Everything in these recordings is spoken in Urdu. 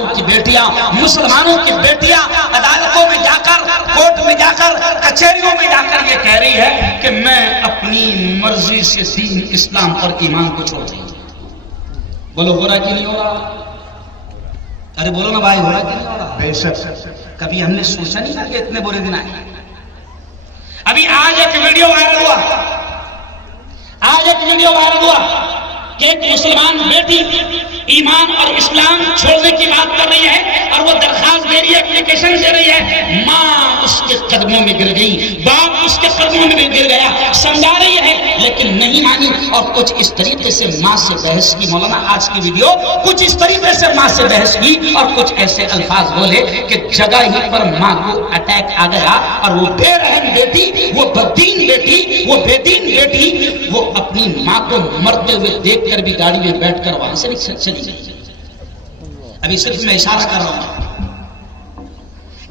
بہادر کی بیٹیاں، مسلمانوں کی بیٹیاں عدالتوں میں جا کر، کورٹ میں جا کر، کچہریوں میں جا کر یہ کہہ رہی ہے کہ میں اپنی مرضی سے دین اسلام اور ایمان کو چھوڑ رہی ہوں۔ بولو ہو رہا کہ نہیں ہو رہا؟ ارے بولو نا بھائی، ہو رہا کہ نہیں ہو رہا؟ بے شک کبھی ہم نے سوچا نہیں تھا کہ اتنے برے دن آئے۔ ابھی آج ایک ویڈیو وائرل ہوا کہ ایک مسلمان بیٹی ایمان اور اسلام چھوڑنے کی بات کر رہی ہے اور وہ درخواست دے رہی ہے، اپلیکیشن دے رہی ہے، ماں اس کے قدموں میں گر گئی، باپ اس کے قدموں میں گر گیا، سمجھا رہی ہے لیکن نہیں مانی، اور کچھ اس طریقے سے ماں سے بحث کی۔ مولانا آج کی ویڈیو کچھ اس طریقے سے ماں سے بحث کی اور کچھ ایسے الفاظ بولے کہ جگہ ہی پر ماں کو اٹیک آ گیا، اور وہ بے رحم بیٹی، وہ بدین بیٹی، وہ بے دین بیٹی، وہ اپنی ماں کو مرتے ہوئے دیکھ کر بھی گاڑی میں بیٹھ کر وہاں سے چلی گئی۔ ابھی صرف میں اشارہ کر رہا ہوں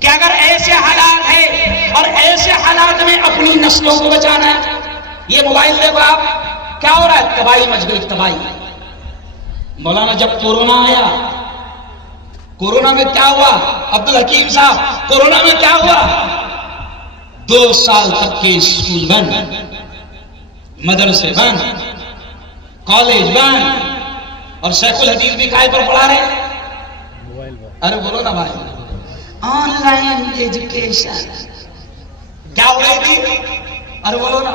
کہ اگر ایسے حالات ہیں اور ایسے حالات میں اپنی نسلوں کو بچانا ہے، یہ موبائل دیکھو آپ کیا ہو رہا ہے، تباہی مچ گئی، تباہی۔ مولانا جب کورونا آیا، کورونا میں کیا ہوا عبدالحکیم صاحب، کورونا میں کیا ہوا؟ 2 سال تک کے اسکول بند، مدرسے بند، کالج بند، اور شیخ الحدیث بھی کائے پر پڑھا رہے ہیں؟ ارے بولو نا بھائی، آن لائن ایجوکیشن کیا ہو رہی تھی؟ ارے بولو نا،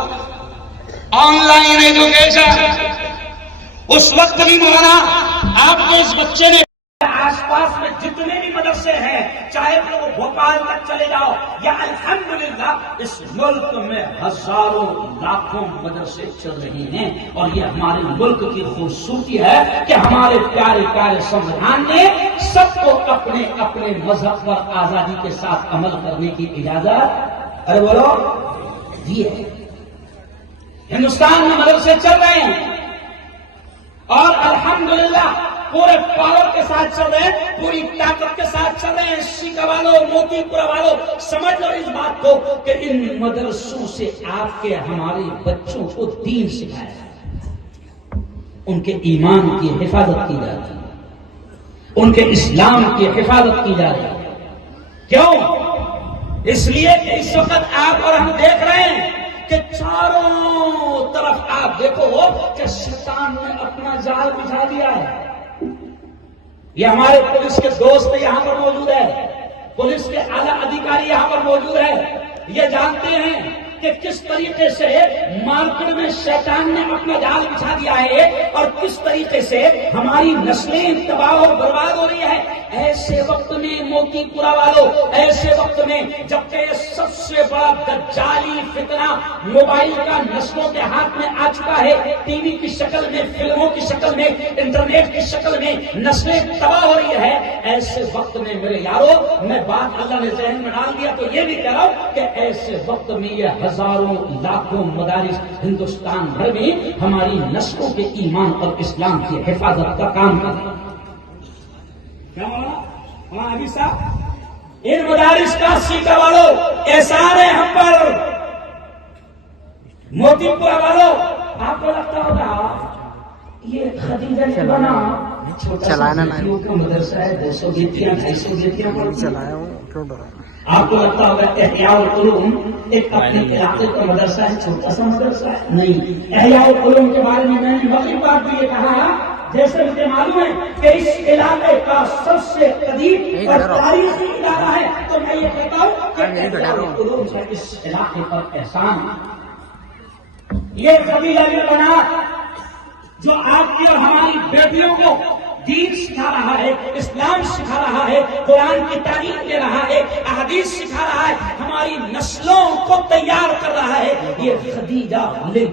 آن لائن ایجوکیشن۔ اس وقت بھی مولانا آپ کے اس بچے نے آس پاس میں جتنے بھی مدرسے ہیں، چاہے وہ بھوپال تک چلے جاؤ یا الحمدللہ اس ملک میں ہزاروں لاکھوں مدرسے چل رہے ہیں، اور یہ ہمارے ملک کی خوبصورتی ہے کہ ہمارے پیارے پیارے سنویدھان نے سب کو اپنے اپنے مذہب پر آزادی کے ساتھ عمل کرنے کی اجازت، ارے بولو، دی ہے۔ ہندوستان میں مدرسے چل رہے ہیں اور الحمدللہ پورے پاور کے ساتھ چل رہے ہیں، پوری طاقت کے ساتھ چل رہے ہیں۔ شیکا والوں، موتی پورا والوں، سمجھ لو اس بات کو کہ ان مدرسوں سے آپ کے ہمارے بچوں کو دین سکھایا جائے، ان کے ایمان کی حفاظت کی جاتی ہے، ان کے اسلام کی حفاظت کی جاتی ہے۔ کیوں؟ اس لیے کہ اس وقت آپ اور ہم دیکھ رہے ہیں کہ چاروں طرف آپ دیکھو کہ شیطان نے اپنا جال بچھا دیا ہے۔ یہ ہمارے پولیس کے دوست یہاں پر موجود ہے، پولیس کے اعلیٰ ادھیکاری یہاں پر موجود ہے، یہ جانتے ہیں کہ کس طریقے سے مارکیٹ میں شیطان نے اپنا جال بچھا دیا ہے اور کس طریقے سے ہماری نسلیں تباہ اور برباد ہو رہی ہے۔ ایسے وقت میں موتی پورا والوں، ایسے وقت میں جبکہ سب سے بڑا دجالی فتنہ موبائل کا نسلوں کے ہاتھ میں آ چکا ہے، ٹی وی کی شکل میں، فلموں کی شکل میں، انٹرنیٹ کی شکل میں نسلیں تباہ ہو رہی ہے، ایسے وقت میں میرے یارو، میں بات اللہ نے ذہن میں ڈال دیا تو یہ بھی کہہ رہا ہوں کہ ایسے وقت میں یہ ہزاروں لاکھوں مدارس ہندوستان بھر میں ہماری نسلوں کے ایمان اور اسلام کی حفاظت کا کام کر رہے ہیں۔ کیا ہمارا ابھی صاحب، ان مدارس کا سیکا والوں احسان ہے ہم پر، موتی پورا والوں، آپ کو لگتا ہوگا یہ خدیجہ نے بنا چھوٹا سا مدرسہ ہے، 200 بیٹیاں 250 بیٹیاں چلایا ہوں، آپ کو لگتا ہوگا احیاء العلوم ایک اپنے علاقے کا مدرسہ ہے، چھوٹا سا مدرسہ ہے؟ نہیں، احیاء العلوم کے بارے میں نے مغرب بات بھی یہ کہا، جیسے مجھے معلوم ہے کہ اس علاقے کا سب سے قدیم اور تاریخی علاقہ ہے، تو میں یہ کہتا ہوں کہ احیاء العلوم کا اس علاقے پر احسان۔ یہ قبیلہ بھی بنا جو آپ کی اور ہماری بیٹیوں کو دین سکھا رہا ہے، اسلام سکھا رہا ہے، قرآن کی تعلیم دے رہا ہے، احادیث سکھا رہا ہے، ہماری نسلوں کو تیار کر رہا ہے۔ یہ خدیجہ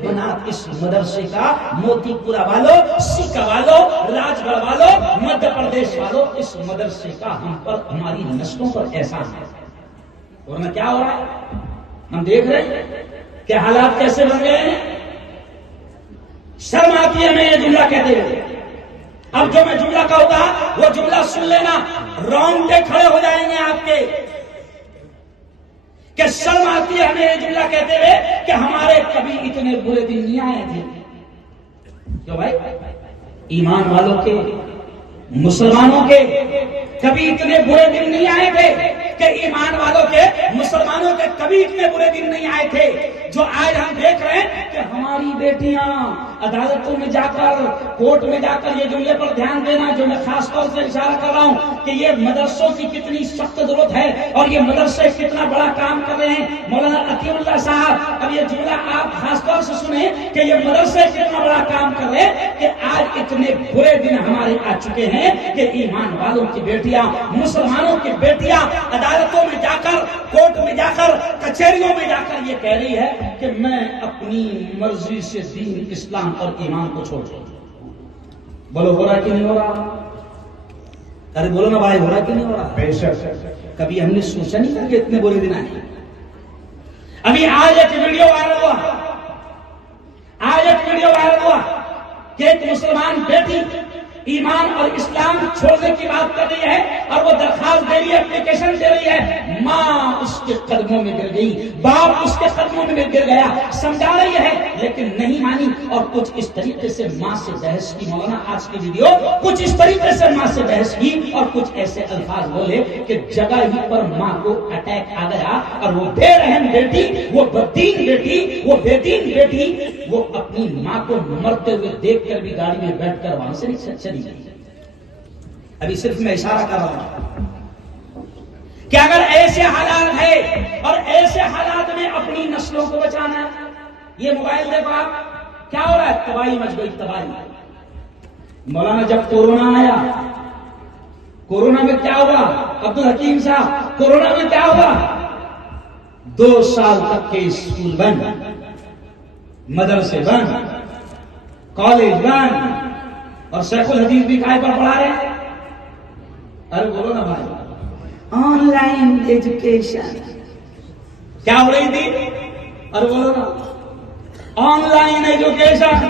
بنات اس مدرسے کا، موتی پورا والوں، سیکا والوں، راج گڑھ والوں، مدھیہ پردیش والوں، اس مدرسے کا ہم پر، ہماری نسلوں پر احسان ہے۔ ورنہ کیا ہو رہا ہے؟ ہم دیکھ رہے ہیں کہ حالات کیسے بن گئے ہیں۔ شرم آتی ہے میں یہ جملہ کہتے ہوئے، اب جو میں جملہ کہوں گا وہ جملہ سن لینا، رونگٹے کھڑے ہو جائیں گے آپ کے، کہ شرم آتی ہے ہمیں یہ جملہ کہتے ہوئے کہ ہمارے کبھی اتنے برے دن نہیں آئے تھے۔ کیوں بھائی؟ ایمان والوں کے مسلمانوں کے کبھی اتنے برے دن نہیں آئے تھے کہ ایمان والوں کے، مسلمانوں کے کبھی اتنے برے دن نہیں آئے تھے جو آج ہم دیکھ رہے ہیں کہ ہماری بیٹیاں عدالتوں میں جا کر، کورٹ میں جا کر، یہ جملے پر دھیان دینا جو میں خاص طور سے اشارہ کر رہا ہوں کہ یہ مدرسوں کی کتنی سخت ضرورت ہے اور یہ مدرسے کتنا بڑا کام کر رہے ہیں۔ مولانا عطیہ اللہ صاحب، اب یہ جملہ آپ خاص طور سے سنیں کہ یہ مدرسے کتنا بڑا کام کر رہے ہیں کہ آج اتنے برے دن ہمارے آ چکے ہیں کہ ایمان والوں کی بیٹیاں، مسلمانوں کی بیٹیاں عدالتوں میں جا کر، کورٹ میں جا کر، کچہریوں میں جا کر یہ کہہ رہی ہے کہ میں اپنی مرضی سے دین، اسلام اور ایمان کو چھوڑ دوں۔ بولو ہو رہا کہ نہیں ہو رہا؟ ارے بولو نا بھائی، ہو رہا کہ نہیں ہو رہا؟ بے شک۔ کبھی ہم نے سوچا نہیں تھا کہ اتنے برے دن آئے۔ ابھی آج ایک ویڈیو وائرل ہوا کہ ایک مسلمان بیٹی ایمان اور اسلام چھوڑنے کی بات کر رہی ہے اور وہ درخواست دے رہی ہے، اپلیکیشن دے رہی ہے، ماں اس کے قدموں میں گر گئی، باپ اس کے قدموں میں گر گیا، سمجھا رہی ہے لیکن نہیں مانی اور کچھ اس طریقے سے ماں سے بحث کی۔ مولانا آج کی ویڈیو کچھ اس طریقے سے ماں سے بحث کی اور کچھ ایسے الفاظ بولے کہ جگہ ہی پر ماں کو اٹیک آ گیا اور وہ بے رحم بیٹی، وہ بددین بیٹی، وہ بے دین بیٹی، وہ اپنی ماں کو مرتے ہوئے دیکھ کر بھی گاڑی میں بیٹھ کر وہاں سے نہیں چلی گئی۔ ابھی صرف میں اشارہ کر رہا ہوں کہ اگر ایسے حالات ہے اور ایسے حالات میں اپنی نسلوں کو بچانا ہے، یہ موبائل دیکھو آپ کیا ہو رہا ہے، تباہی مچ گئی، تباہی۔ مولانا جب کورونا آیا، کورونا میں کیا ہوا عبد الحکیم صاحب، کورونا میں کیا ہوا؟ 2 سال تک کے اسکول بند، مدرسے بند، کالج بند، اور شیخ الحدیث بھی کائے پر پڑھا رہے ہیں؟ ارے بولو نا بھائی، آن لائن ایجوکیشن کیا ہو رہی تھی؟ ارے بولو نا، آن لائن ایجوکیشن